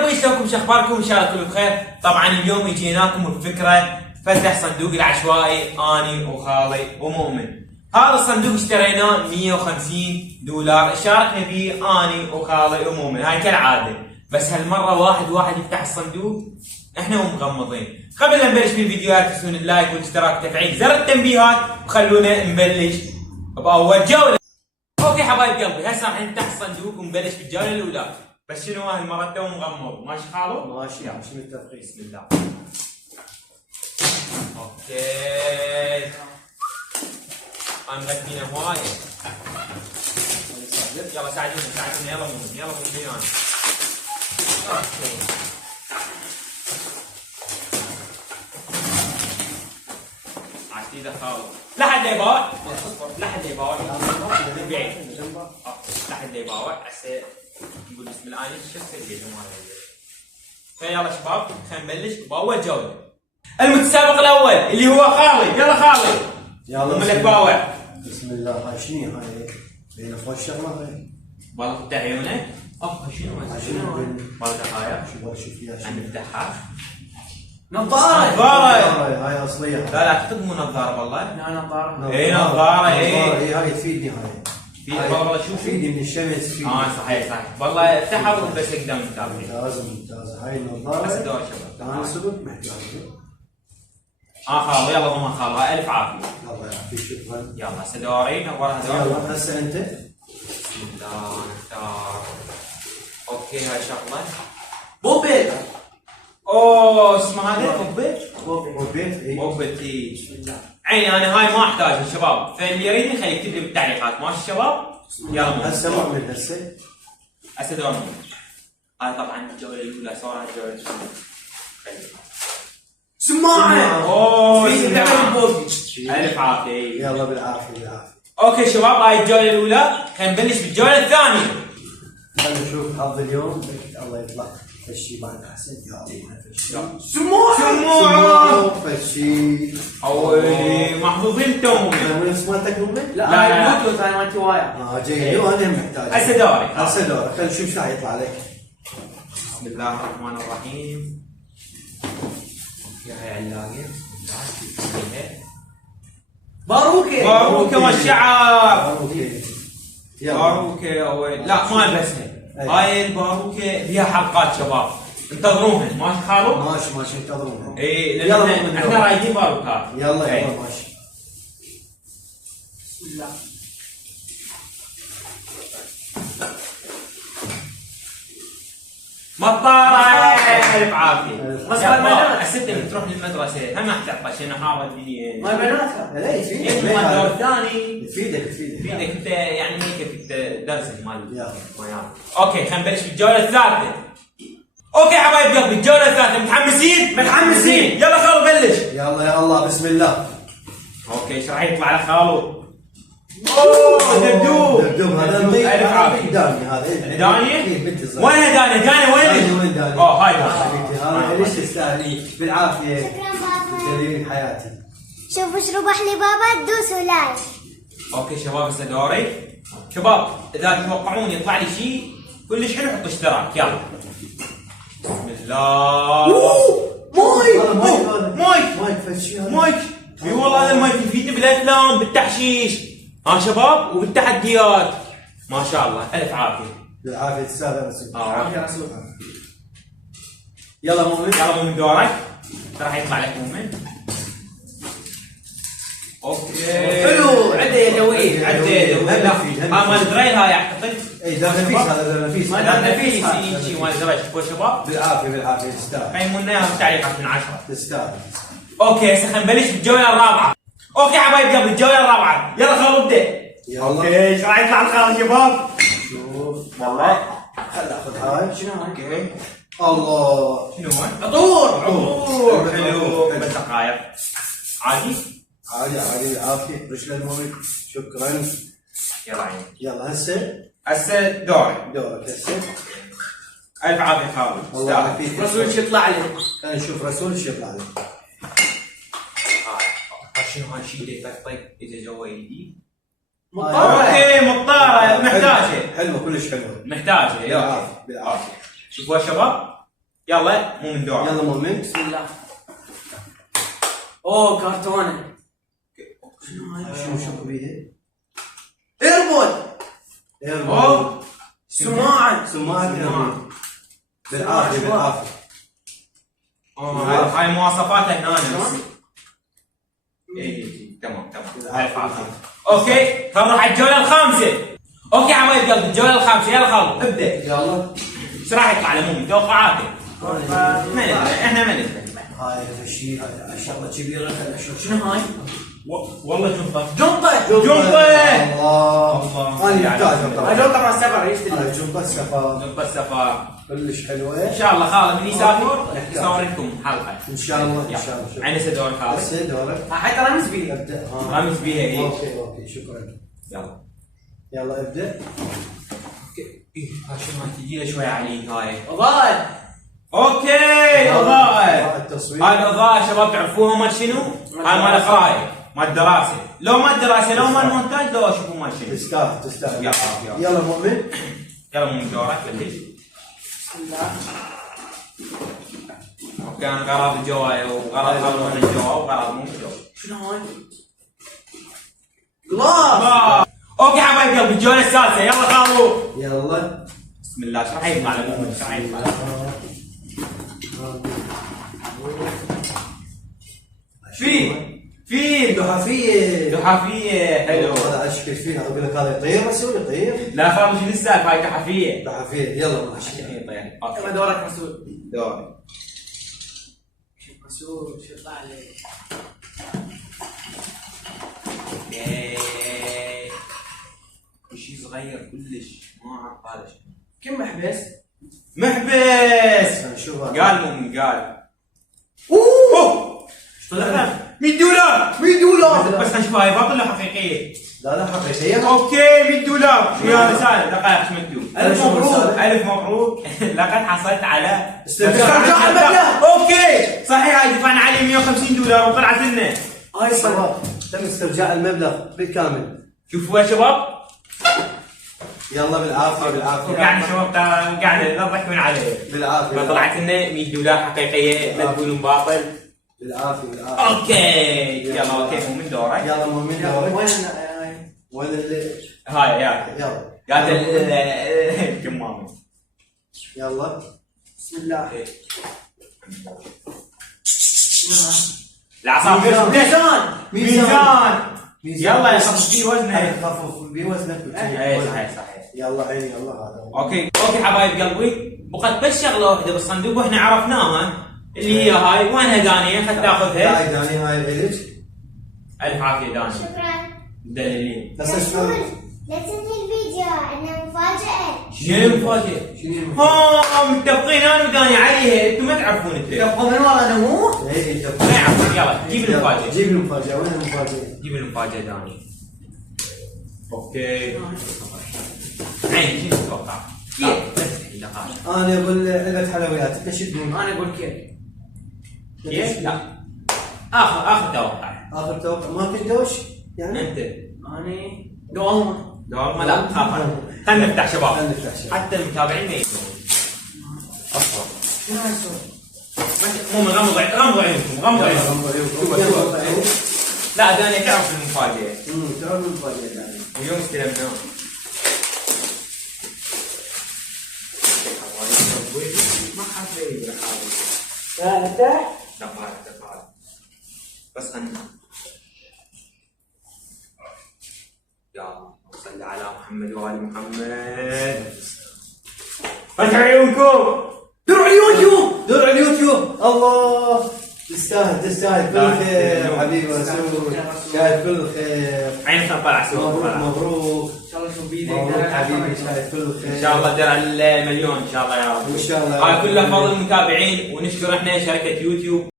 ابوي شلونكم شو اخباركم؟ ان شاء الله كله بخير. طبعا اليوم جيناكم بفكره فتح صندوق العشوائي اني وخالي ومؤمن. هذا الصندوق اشتريناه $150 شاركنا فيه اني وخالي ومؤمن. هاي كالعاده، بس هالمره واحد يفتح الصندوق احنا ومغمضين. قبل لا نبلش بالفيديوهات تنسون اللايك والاشتراك وتفعيل زر التنبيهات وخلونا نبلش باول جوله. اوكي حبايب قلبي، هسه راح نفتح الصندوق ونبلش بالجوله الاولى. بس شنو هالمره تو مغمض، ماشي خالو؟ ماشي يا عم، شنو التفخيص؟ بسم الله. اوكي انا مغثينا هوايه. يلا ساعدونا يلا مؤمن ويانا. اوكي عتيده خالو. لا حد يباوع، لا حد يباوع من بعيد، لا حد يباوع. هسه نقول بسم الله. انا شو اسوي فيلا شباب خلينا نبلش باول جوله. المتسابق الاول اللي هو خالي. يلا خالي يلا ملك باوع. بسم الله. هاي شنو هاي؟ بين اخوان الشغله هاي والله فتح عيونك. شنو مالتها شوف فيها عند نفتحها. نظاره. هاي اصليه. لا اعتقد مو نظاره والله. لا نظارة. اي نظاره. اي هاي تفيدني. هاي في والله شوف تفيدني من الشمس تفيدني. صحيح والله افتحها بس قدام المتابعين. ممتازه هاي النظاره. هسه دور شباب. انا سبب محتاج. خالو يلا ضمن خالو. الف عافيه. الله يعافيك شكرا. يلا هسه دوري نورها دور. يلا هسه انت. بسم الله نختار. اوكي هاي شغله بوبيت. اوه اسمها هذا بوبيت. وبيت اي بوبيت اي. عيني انا هاي ما احتاجها شباب، فاللي يريد يخلي يكتب لي بالتعليقات. ماشي شباب؟ يلا هسه مؤمن هسه. هسه دور مؤمن. هاي طبعا الجوله الاولى صارت الجوله الثانيه. سماعة. اوه في سماعة. دعم بوبيت. الف عافيه. يلا بالعافيه. اوكي شباب هاي الجوله الاولى. خلينا نبلش بالجوله الثانيه. خلينا نشوف حظ اليوم. الله يطلع فشي بعد احسن. يا الله فشي. سموعه فشي. اوي محظوظين تو مؤمن. من مالتك مؤمن؟ لا لا. هاي بلوتوث هاي مالتي واير. جيد. وانا محتاج. هسه دوري. هسه دورك. خلينا نشوف شو يطلع لك. بسم الله الرحمن الرحيم. يا هاي علاقه. باروكه والشعر. اوكي. باروكه يا ويل. لا ما البسها. هاي الباروكه فيها حلقات شباب، انتظروها. ماشي خالو؟ ماشي انتظرونا. اي يلا لان احنا رايدين باروكات. يلا إيه. ماشي. بسم الله. مطارة. الف عافيه. بس يا ما البنات. بابا، الست اللي تروح للمدرسه هم راح تعطى شنو هذا الدنيا. ما بناتها. لا يفيدك. انت ما الدور الثاني يفيدك. فينك انت يعني ميكب انت درسك مال يلا. ويانا. اوكي خلينا نبلش بالجوله الثالثه. اوكي حبايب قلبي الجوله الثالثه. متحمسين؟ يلا خالو بلش. يلا يا الله بسم الله. اوكي ايش راح يطلع لك خالو؟ اوه دبدوب. هذا الف عافيه. داني هذا. داني؟ إيه، بنت صغيرة. وين داني وين داني؟ هاي هذا ليش تستاهلي بالعافيه. شكرا بابا. جميل حياتي. شوفوا ايش ربح لي بابا، تدوسوا لايك. اوكي شباب هسه دوري. شباب اذا تتوقعون يطلع لي شيء كلش حلو حطوا اشتراك. يلا بسم الله. مايك فشي هذا. مايك. اي والله هذا المايك يفيدني بالافلام بالتحشيش شباب وبالتحديات. ما شاء الله الف عافيه. بالعافيه تستاهل رسول. عافية رسول. يلا مؤمن. يلا مؤمن دورك. راح يطلع لك مؤمن. اوكي حلو. عنده يدويه. لا مال دريل هاي اعتقد. اي ده نفيس. هذا نفيس. لا في شيء مال دريل. شوفوا شباب بالعافيه تستاهل. قيمونا اياها بتعليقات من 10. تستاهل. اوكي هسه خلينا نبلش بالجوله الرابعه. اوكي حبايب قلبي الجوله الرابعه. يلا خلوا ابدا. يلا. اوكي ايش راح يطلع الخال شباب؟ شوف والله خل اخذ هاي. شنو هاي؟ اوكي الله. شنو هو؟ عطور. حلو بس دقائق عادي. عادي بالعافيه. رجل المؤمن. شكرا. يلا عيني. يلا هسه دوري. دورك هسه. الف عافيه خالد. الله يعافيك. رسول شو يطلع لي؟ خلينا نشوف رسول شو يطلع لك. شنو هاي الشيء اللي يطقطق اذا جوا جديد؟ مطارة. اوكي مطاره محتاجه. حلوه كلش حلوه. محتاجه. بالعافيه. شوفوا يا شباب يلا مو من دورك. يلا مؤمن. بسم الله. اوه كرتونه. شو بيها؟ ايربود. أوه. سماعه. سماعة. بالعافية بالعافية. هاي مواصفاتها هنا بس. اي تمام. الف عافيه. اوكي نروح على الجوله الخامسه. اوكي حبايب قلبي الجوله الخامسه يلا خلوا ابدا. يلا. ايش راح يطلع لمومي توقعاتك؟ ما ندري احنا ما ندري. هاي الشيء شغلة كبيرة خلينا نشوف. شنو هاي؟ والله جنطه. جنطه. جنطه. الله. انا محتاج هاي جنطه مع السفر يشتري. هاي جنطة سفر جنطه السفر. كلش حلوة. ان شاء الله خالد من يسافر يصور لكم حلقه. ان شاء الله ان شاء الله. عين دور خالد. بس دورك. حتى رمز بيه. ابدا. رامز بيها ايه. اوكي شكرا. يلا. يلا ابدا. هاي شو ما تجي له شوي علي هاي. اضاءه. اوكي اضاءه. التصوير. هاي الاضاءه شباب تعرفوها مال شنو؟ هاي مال القرايه مال الدراسه. لو ما الدراسه لو ما المونتاج لو اشوفوا مال شنو. تستاهل. يلا. يلا مؤمن. يلا من دورك بلش. بسم الله. اوكي انا غراض الجوايه وغراض الوان الجوا وغراض مو الجوا. شنو هاي؟ جلاس. اوكي حبايب قلبي الجوله الثالثه يلا خالو. يلا. بسم الله ايش راح يطلع لكم؟ ايش راح يطلع؟ فيل لحافية. لحافيه حلو. هذا اشكل فيه اقول لك هذا يطير بس هو يطير. لا خالد شنو السالفه هاي لحافيه. لحافية يلا ماشي. طيب يلا دورك مسعود. دور. شوف مسعود شو يطلع لي. شيء صغير كلش ما اعرف هذا شنو. كم محبس؟ محبس. نشوف قال مؤمن قال. اوه. $100 $100 بس نشوف هاي باطل ولا حقيقيه؟ لا حقيقية. اوكي $100 يا رسالة دقائق ايش مكتوب؟ ألف مبروك. ألف مبروك لقد حصلت على استرجاع المبلغ. اوكي صحيح هاي دفعنا عليه $150 وطلعت لنا. هاي صواب. تم استرجاع المبلغ بالكامل. شوفوا يا شباب يلا بالعافية بالعافية. قاعد شباب قاعد نضحكون عليه. بالعافية. فطلعت لنا $100 حقيقية لا تقولون باطل. بالعافية بالعافية. اوكي يلا اوكي مو من دورك. يلا مؤمن وين دورك. هاي؟ وين اللي. هاي يا يلا. قاعد الكمامة. يلا. بسم الله. شنو هاي؟ العصافير ميزان يلا يخفف فيه وزنه. خفف بوزنك. اي صحيح يلا عيني يلا هذا. اوكي حبايب قلبي بقت بس شغله واحده بالصندوق واحنا عرفناها اللي هي هاي وينها دانيه خد تاخذها. هاي داني هاي الك. الف عافيه داني شكرا. دليلين. بس مسعود شلون. لا تنهي الفيديو عندنا مفاجأة. شنو المفاجاه؟ شنو ها متفقين انا وداني عليها انتم ما تعرفون انت. تبقى من ورا نمو؟ اي ما يعرفون يلا جيب المفاجاه. جيب المفاجأة. وين المفاجأة؟ جيب المفاجاه داني. اوكي عين شنو تتوقع؟ كيف؟ دقائق. انا اقول علبة حلويات. انت شو تقول؟ انا اقول كيف. كيف؟ لا اخر توقع. اخر توقع ما كنت دوش يعني. انت اني دوامه. دور لا خاف. خلينا نفتح شباب خلنا نفتح شيء. حتى المتابعين ما يدرون. اصفر. شنو هاي الصوت؟ مو غمض عيونكم غمض عيونكم. لا داني تعرف المفاجأة. تعرف المفاجأة يعني. اليوم استلمناه. ما حبيت لا انت؟ دقائق بس خلنا. يا الله صل على محمد وآل محمد. فتح عيونكم. دور على اليوتيوب. دور على اليوتيوب. الله تستاهل كل خير حبيبي مسعود. شايف كل خير. عين طلع سوق. مبروك ان شاء الله شوف بيدك. مبروك حبيبي. شايف كل خير. ان شاء الله درع المليون ان شاء الله يا رب. ان شاء الله. هاي كلها فضل المتابعين ونشكر احنا شركه يوتيوب